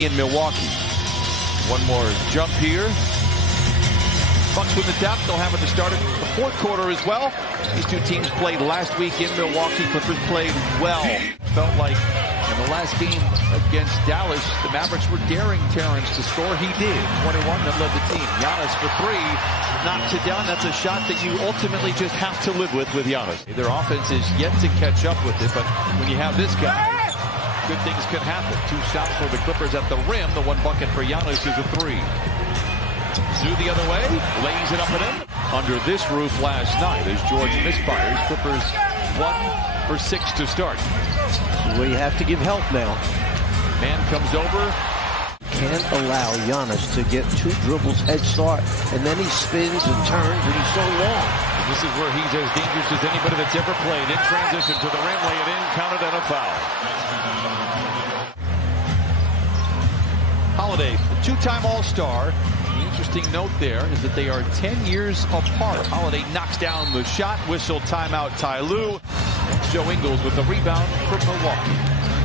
in Milwaukee. One more jump here. Bucks with the depth. They'll have it to start it the fourth quarter as well. These two teams played last week in Milwaukee. Clippers played well. Felt like in the last game against Dallas, the Mavericks were daring Terrence to score. He did. 21 that led the team. Giannis for three. Knocks it down. That's a shot that you ultimately just have to live with Giannis. Their offense is yet to catch up with it, but when you have this guy, good things can happen. Two shots for the Clippers at the rim. The one bucket for Giannis is a three. Zoo the other way, lays it up and in. Under this roof last night as George misfires. Clippers 1 for 6 to start. Well, you have to give help now. Man comes over. Can't allow Giannis to get 2 dribbles head start, and then he spins and turns, and he's so long. And this is where he's as dangerous as anybody that's ever played. In transition to the rim, lay it in, counted and a foul. Holiday, the two-time All-Star. The interesting note there is that they are 10 years apart. Holiday knocks down the shot, whistle, timeout, Ty Lue. Joe Ingles with the rebound for Milwaukee.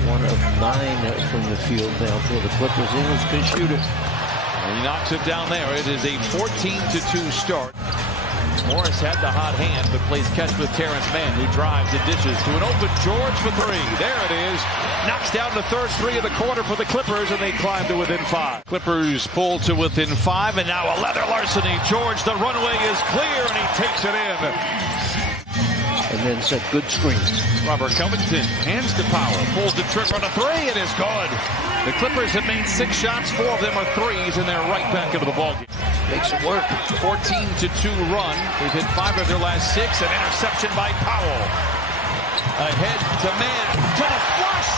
1 of 9 from the field now for the Clippers. Ingles can shoot it. And he knocks it down there. It is a 14-2 start. Morris had the hot hand, but plays catch with Terrence Mann, who drives and dishes to an open George for 3. There it is. Knocks down the third 3 of the quarter for the Clippers, and they climb to within 5. Clippers pull to within 5, and now a leather larceny. George, the runway is clear, and he takes it in. And then set good screens. Robert Covington hands to Powell, pulls the trigger on a 3, and is good. The Clippers have made 6 shots, 4 of them are threes, and they're right back into the ballgame. Makes it work. 14-2 run. They've hit 5 of their last 6. An interception by Powell. Ahead to Mann. To the flush.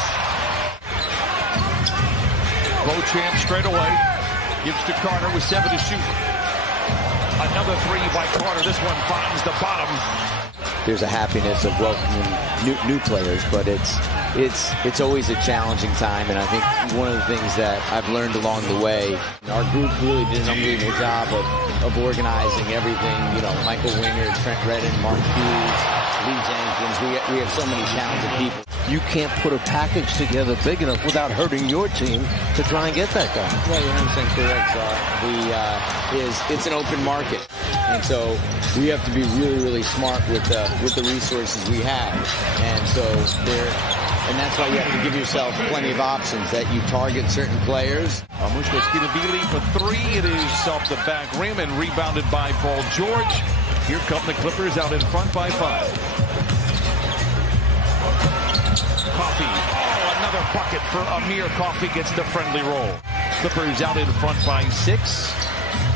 Beauchamp straight away. Gives to Carter with 7 to shoot. Another 3 by Carter. This one finds the bottom. There's a happiness of welcoming new players, but it's always a challenging time, and I think one of the things that I've learned along the way, our group really did an unbelievable job of organizing everything. You know, Michael Winger, Trent Redden, Mark Hughes, Lee Jenkins. We have so many talented people. You can't put a package together big enough without hurting your team to try and get that guy. Well, you're 100% correct, it's an open market. And so we have to be really, really smart with the resources we have. And that's why you have to give yourself plenty of options, that you target certain players. Mushkashvili for 3. It is off the back rim and rebounded by Paul George. Here come the Clippers out in front by 5. Coffee. Oh, another bucket for Amir. Coffee gets the friendly roll. Clippers out in front by 6.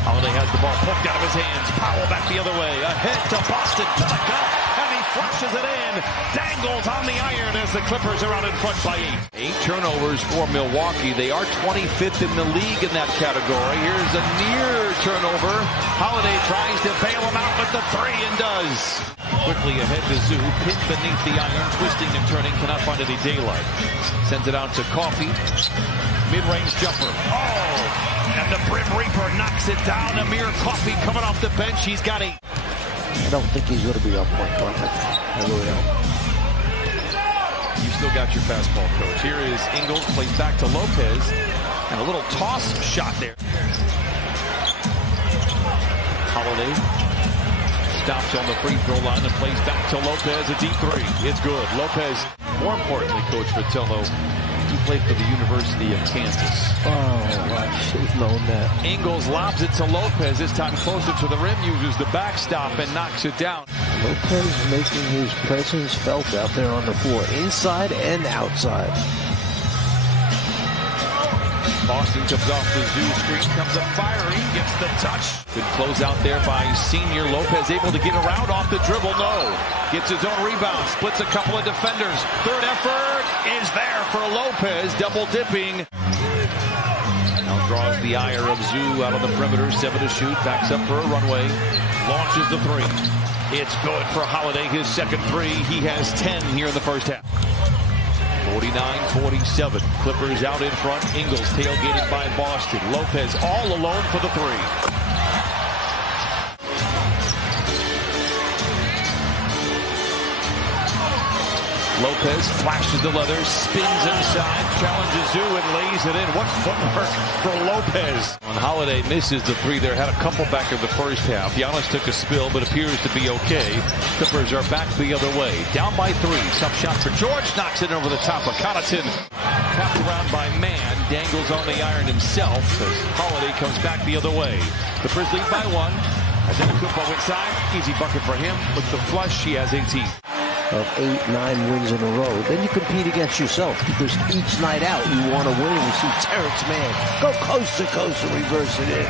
Holiday has the ball poked out of his hands. Powell back the other way. Ahead to Boston. To the cup. And he flushes it in. Dangles on the iron as the Clippers are out in front by 8. 8 turnovers for Milwaukee. They are 25th in the league in that category. Here's a near turnover. Holiday tries to bail him out with the 3 and does. Quickly ahead to Zoo. Pinned beneath the iron. Twisting and turning. Cannot find any daylight. Sends it out to Coffee. Mid-range jumper. Oh! And the Brim Reaper knocks it down. Amir Coffee coming off the bench. He's got 8. I don't think he's going to be on point guard. I really don't. You still got your fastball, coach. Here is Ingles. Plays back to Lopez. And a little toss shot there. Holiday stops on the free throw line and plays back to Lopez. A deep 3. It's good. Lopez, more importantly, Coach Fratello, he played for the University of Kansas. Oh, I should have known that. Ingles lobs it to Lopez, this time closer to the rim, uses the backstop and knocks it down. Lopez making his presence felt out there on the floor, inside and outside. Boston comes off the Zoo screen, comes up firing, gets the touch. Good close out there by senior Lopez, able to get around off the dribble, no. Gets his own rebound, splits a couple of defenders. Third effort is there for Lopez, double dipping. Now draws the ire of Zoo out on the perimeter, 7 to shoot, backs up for a runway, launches the 3. It's good for Holiday, his second 3. He has 10 here in the first half. 49-47. Clippers out in front. Ingles tailgated by Boston. Lopez all alone for the 3. Lopez flashes the leather, spins inside, challenges Zoo and lays it in. What footwork for Lopez. On Holiday misses the three there, had a couple back in the first half. Giannis took a spill, but appears to be okay. Clippers are back the other way. Down by 3. Tough shot for George, knocks it over the top of Connaughton. Tapped around by Mann, dangles on the iron himself as Holiday comes back the other way. Clippers lead by 1. Antetokounmpo inside, easy bucket for him. With the flush, he has 18. Of 8-9 wins in a row. Then you compete against yourself because each night out you want to win. You see Terrence Mann go coast to coast and reverse it in.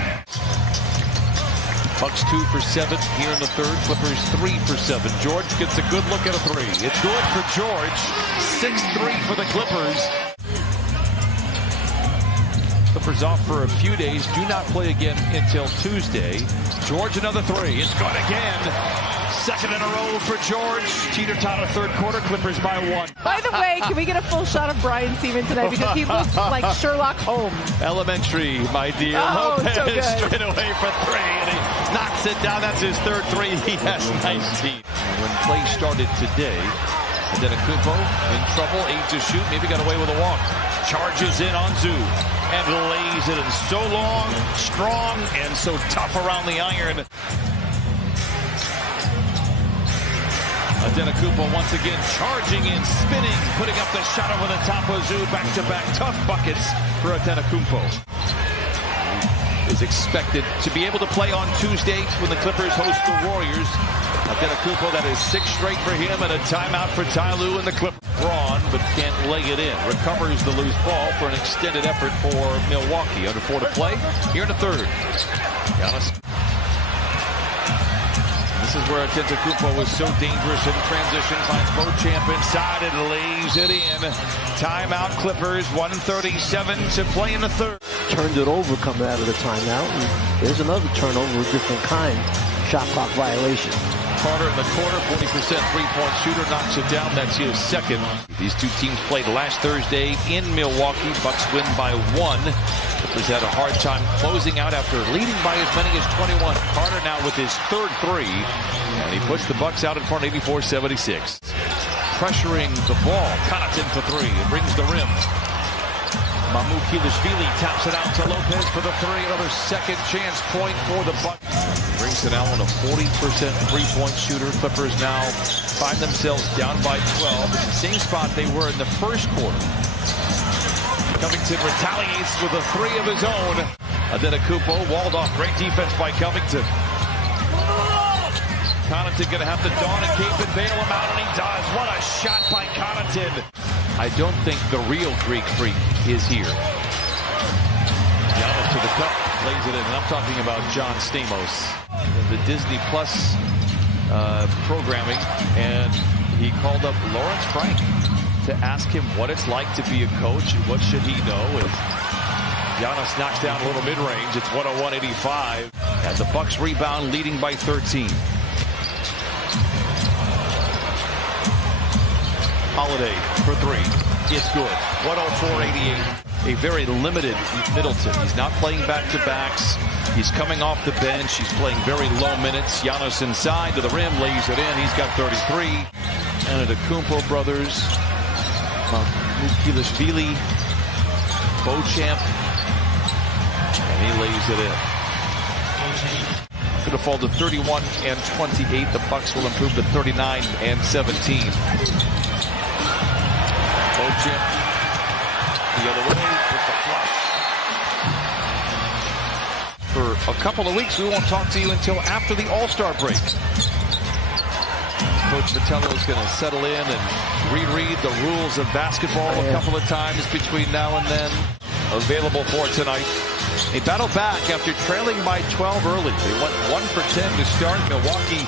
Bucks 2 for 7 here in the third. Clippers 3 for 7. George gets a good look at a 3. It's good for George. 6-3 for the Clippers. Clippers off for a few days. Do not play again until Tuesday. George another 3. It's good again. Second in a row for George. Teeter-totter third quarter. Clippers by 1. By the way, can we get a full shot of Brian Seaman today? Because he looks like Sherlock Holmes. Elementary, my dear. Oh, Lopez so good. straight away for 3. And he knocks it down. That's his third 3. He has 19. When play started today, Antetokounmpo in trouble. 8 to shoot. Maybe got away with a walk. Charges in on Zoo and lays it in. So long, strong, and so tough around the iron. Antetokounmpo once again charging in, spinning, putting up the shot over the top of Zoo. Back-to-back tough buckets for Antetokounmpo. Is expected to be able to play on Tuesday when the Clippers host the Warriors. Antetokounmpo, that is 6 straight for him, and a timeout for Ty Lue and the Clippers. Braun, but can't lay it in. Recovers the loose ball for an extended effort for Milwaukee. Under 4 to play here in the third. Giannis. This is where Antetokounmpo was so dangerous in transition. Finds Beauchamp inside and lays it in. Timeout Clippers, 1:37 to play in the third. Turned it over coming out of the timeout. And there's another turnover of a different kind. Shot clock violation. Carter in the corner, 40% three-point shooter, knocks it down. That's his second. These two teams played last Thursday in Milwaukee. Bucks win by 1. Clippers had a hard time closing out after leading by as many as 21. Carter now with his third 3, and he puts the Bucks out in front 84-76. Pressuring the ball, Connaughton for 3. It brings the rim. Milwaukee taps it out to Lopez for the 3. Another second chance point for the Bucks. Brings it out on a 40% three-point shooter. Clippers now find themselves down by 12 in the same spot they were in the first quarter. Covington retaliates with a 3 of his own. Antetokounmpo walled off. Great defense by Covington. Connaughton going to have to dawn and cape and bail him out, and he does. What a shot by Connaughton. I don't think the real Greek freak is here. Giannis to the cup, lays it in, and I'm talking about John Stamos. The Disney Plus programming, and he called up Lawrence Frank to ask him what it's like to be a coach and what should he know. As Giannis knocks down a little mid-range, it's 101-85, and the Bucks rebound, leading by 13. Holiday for 3. It's good. 104-88. A very limited Middleton. He's not playing back-to-backs. He's coming off the bench. He's playing very low minutes. Giannis inside to the rim, lays it in. He's got 33. And the Antetokounmpo brothers, Milwaukee, Beauchamp, and he lays it in. Going to fall to 31-28. The Bucks will improve to 39-17. Beauchamp the other way with the flush. For a couple of weeks, we won't talk to you until after the All-Star break. Coach Vitello is going to settle in and reread the rules of basketball a couple of times between now and then. Available for tonight. They battled back after trailing by 12 early. They went 1 for 10 to start. Milwaukee